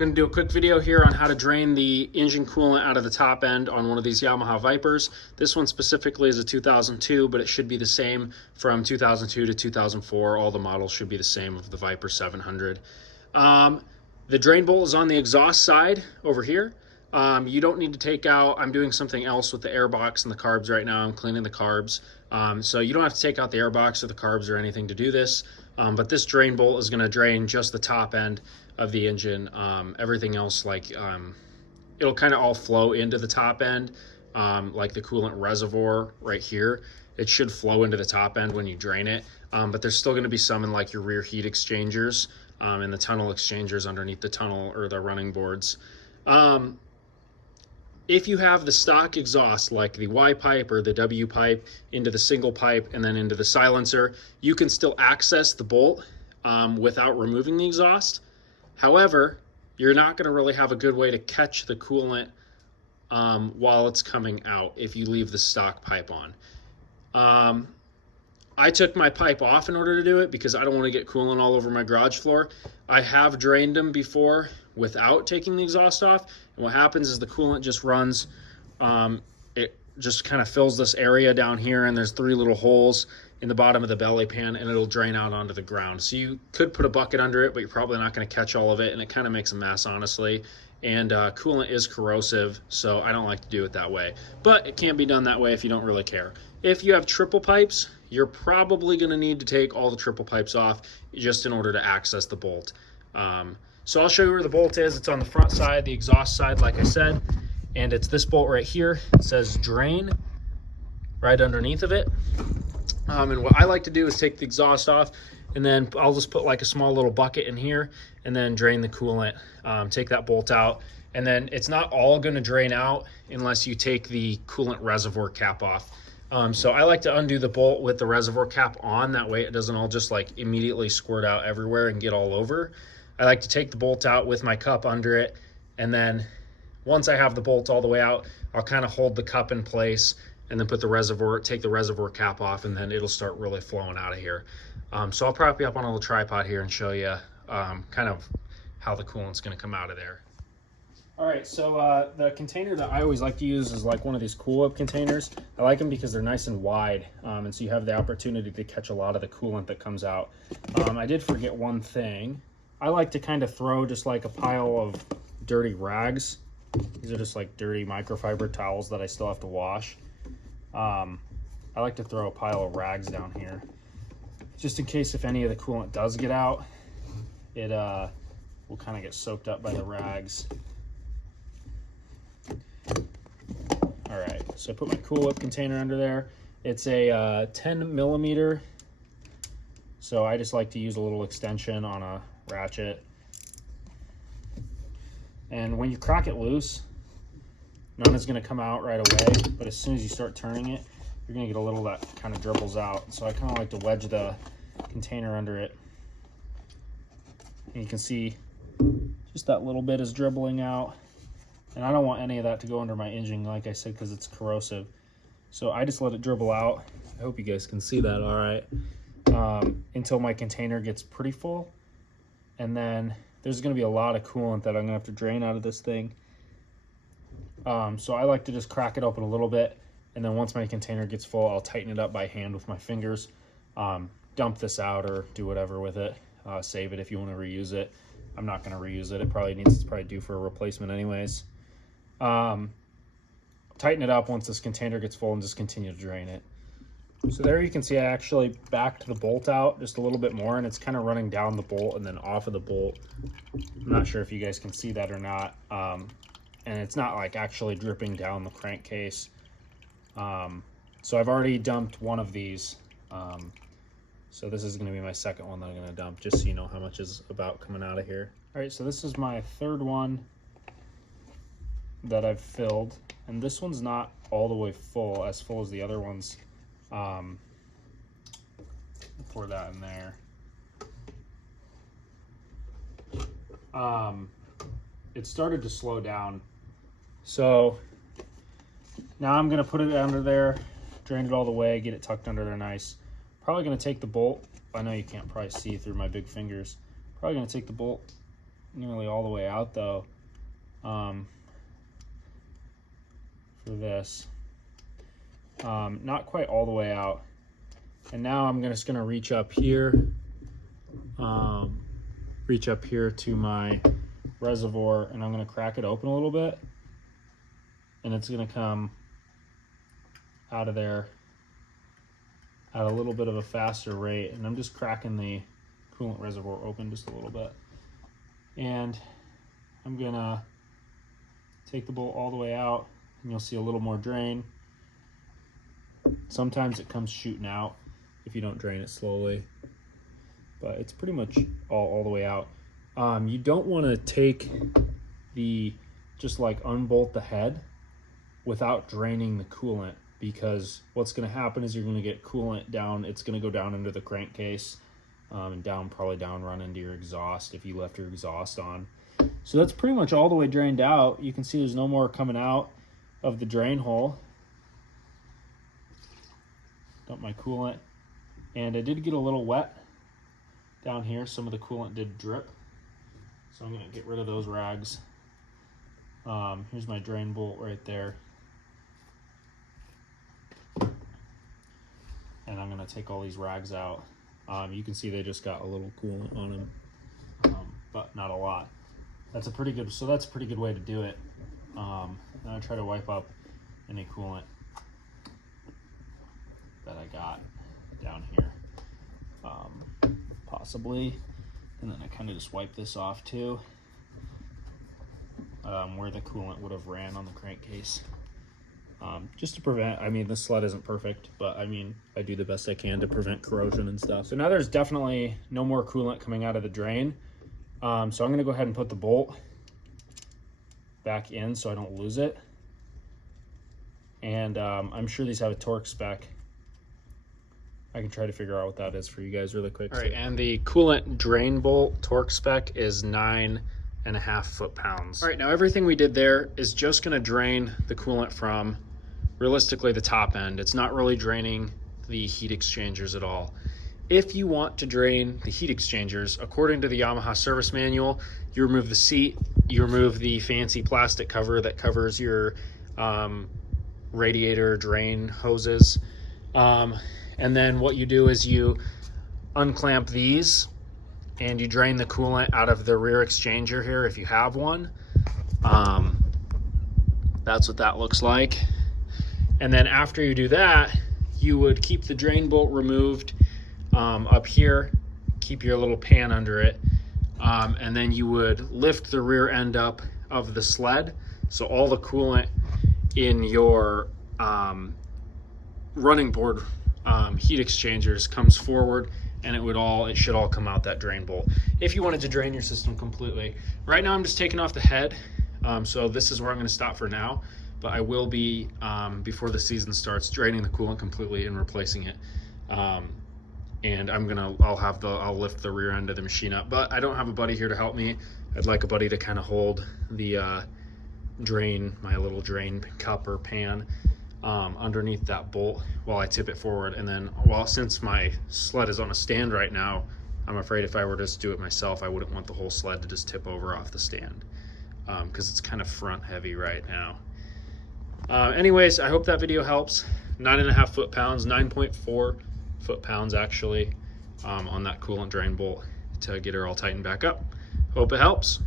Going to do a quick video here on how to drain the engine coolant out of the top end on one of these Yamaha Vipers. This one specifically is a 2002, but it should be the same from 2002 to 2004. All the models should be the same of the Viper 700. The drain bolt is on the exhaust side over here. You don't need to take out, I'm doing something else with the air box and the carbs right now. I'm cleaning the carbs. So you don't have to take out the air box or the carbs or anything to do this. But this drain bolt is going to drain just the top end of the engine. Everything else, like it'll kind of all flow into the top end, like the coolant reservoir right here. It should flow into the top end when you drain it, but there's still going to be some in like your rear heat exchangers and the tunnel exchangers underneath the tunnel or the running boards. If you have the stock exhaust like the Y pipe or the W pipe into the single pipe and then into the silencer, you can still access the bolt without removing the exhaust. However, you're not going to really have a good way to catch the coolant while it's coming out if you leave the stock pipe on. I took my pipe off in order to do it because I don't want to get coolant all over my garage floor. I have drained them before without taking the exhaust off, and what happens is the coolant just runs, it just kind of fills this area down here, and there's 3 little holes in the bottom of the belly pan, and it'll drain out onto the ground. So you could put a bucket under it, but you're probably not going to catch all of it, and it kind of makes a mess, honestly. And coolant is corrosive, so I don't like to do it that way. But it can be done that way if you don't really care. If you have triple pipes, you're probably going to need to take all the triple pipes off just in order to access the bolt. So I'll show you where the bolt is. It's on the front side, the exhaust side, like I said, and it's this bolt right here. It says drain right underneath of it. And what I like to do is take the exhaust off, and then I'll just put like a small little bucket in here and then drain the coolant, take that bolt out. And then it's not all going to drain out unless you take the coolant reservoir cap off. So I like to undo the bolt with the reservoir cap on, that way it doesn't all just like immediately squirt out everywhere and get all over. I like to take the bolt out with my cup under it, and then once I have the bolt all the way out, I'll kind of hold the cup in place and then put the reservoir, take the reservoir cap off, and then it'll start really flowing out of here. So I'll prop you up on a little tripod here and show you kind of how the coolant's going to come out of there. All right, so the container that I always like to use is like one of these Cool Whip containers. I like them because they're nice and wide, and so you have the opportunity to catch a lot of the coolant that comes out. I did forget one thing. I like to kind of throw just like a pile of dirty rags. These are just like dirty microfiber towels that I still have to wash. I like to throw a pile of rags down here, just in case if any of the coolant does get out, it will kind of get soaked up by the rags. All right, so I put my Cool Whip container under there. It's a 10 millimeter, so I just like to use a little extension on a ratchet. And when you crack it loose, none is going to come out right away, but as soon as you start turning it, you're going to get a little that kind of dribbles out. So I kind of like to wedge the container under it. And you can see just that little bit is dribbling out. And I don't want any of that to go under my engine, like I said, because it's corrosive. So I just let it dribble out. I hope you guys can see that all right. Until my container gets pretty full. And then there's going to be a lot of coolant that I'm going to have to drain out of this thing. So I like to just crack it open a little bit, and then once my container gets full, I'll tighten it up by hand with my fingers, dump this out or do whatever with it, save it if you want to reuse it. I'm not going to reuse it. It's probably due for a replacement anyways. Tighten it up once this container gets full and just continue to drain it. So there you can see I actually backed the bolt out just a little bit more, and it's kind of running down the bolt and then off of the bolt. I'm not sure if you guys can see that or not. And it's not like actually dripping down the crankcase. So I've already dumped one of these. So this is going to be my second one that I'm going to dump, just so you know how much is about coming out of here. All right, so this is my third one that I've filled, and this one's not all the way full, as full as the other ones. Pour that in there. It started to slow down, so now I'm going to put it under there, drain it all the way, get it tucked under there nice. Probably going to take the bolt. I know you can't probably see through my big fingers. Probably going to take the bolt nearly all the way out though, for this. Not quite all the way out. And now I'm just gonna reach up here to my reservoir, and I'm gonna crack it open a little bit, and it's gonna come out of there at a little bit of a faster rate. And I'm just cracking the coolant reservoir open just a little bit, and I'm gonna take the bolt all the way out, and you'll see a little more drain. Sometimes it comes shooting out if you don't drain it slowly, but it's pretty much all the way out. You don't want to take just like unbolt the head without draining the coolant, because what's going to happen is you're going to get coolant down. It's going to go down into the crankcase, and probably down run into your exhaust if you left your exhaust on. So that's pretty much all the way drained out. You can see there's no more coming out of the drain hole. Dump my coolant, and I did get a little wet down here. Some of the coolant did drip, so I'm going to get rid of those rags. Here's my drain bolt right there, and I'm going to take all these rags out. You can see they just got a little coolant on them, but not a lot. That's a pretty good way to do it. Now I try to wipe up any coolant that I got down here, possibly, and then I kind of just wipe this off too, where the coolant would have ran on the crankcase, just to prevent, I mean, this sled isn't perfect, but I mean, I do the best I can to prevent corrosion and stuff. So now there's definitely no more coolant coming out of the drain, so I'm going to go ahead and put the bolt back in so I don't lose it, and I'm sure these have a torque spec. I can try to figure out what that is for you guys really quick. All right, and the coolant drain bolt torque spec is 9.5 foot-pounds. All right, now everything we did there is just gonna drain the coolant from, realistically, the top end. It's not really draining the heat exchangers at all. If you want to drain the heat exchangers, according to the Yamaha service manual, you remove the seat, you remove the fancy plastic cover that covers your radiator drain hoses, and then what you do is you unclamp these and you drain the coolant out of the rear exchanger here if you have one. That's what that looks like. And then after you do that, you would keep the drain bolt removed up here, keep your little pan under it, and then you would lift the rear end up of the sled, so all the coolant in your running board heat exchangers comes forward, and it should all come out that drain bolt if you wanted to drain your system completely. Right now I'm just taking off the head, so this is where I'm going to stop for now, but I will be, before the season starts, draining the coolant completely and replacing it. And I'll lift the rear end of the machine up, but I don't have a buddy here to help me. I'd like a buddy to kind of hold the my little drain cup or pan underneath that bolt while I tip it forward. And then, since my sled is on a stand right now, I'm afraid if I were to just do it myself, I wouldn't want the whole sled to just tip over off the stand, because it's kind of front heavy right now. Anyways, I hope that video helps. 9.5 foot-pounds, 9.4 foot-pounds actually, on that coolant drain bolt to get her all tightened back up. Hope it helps.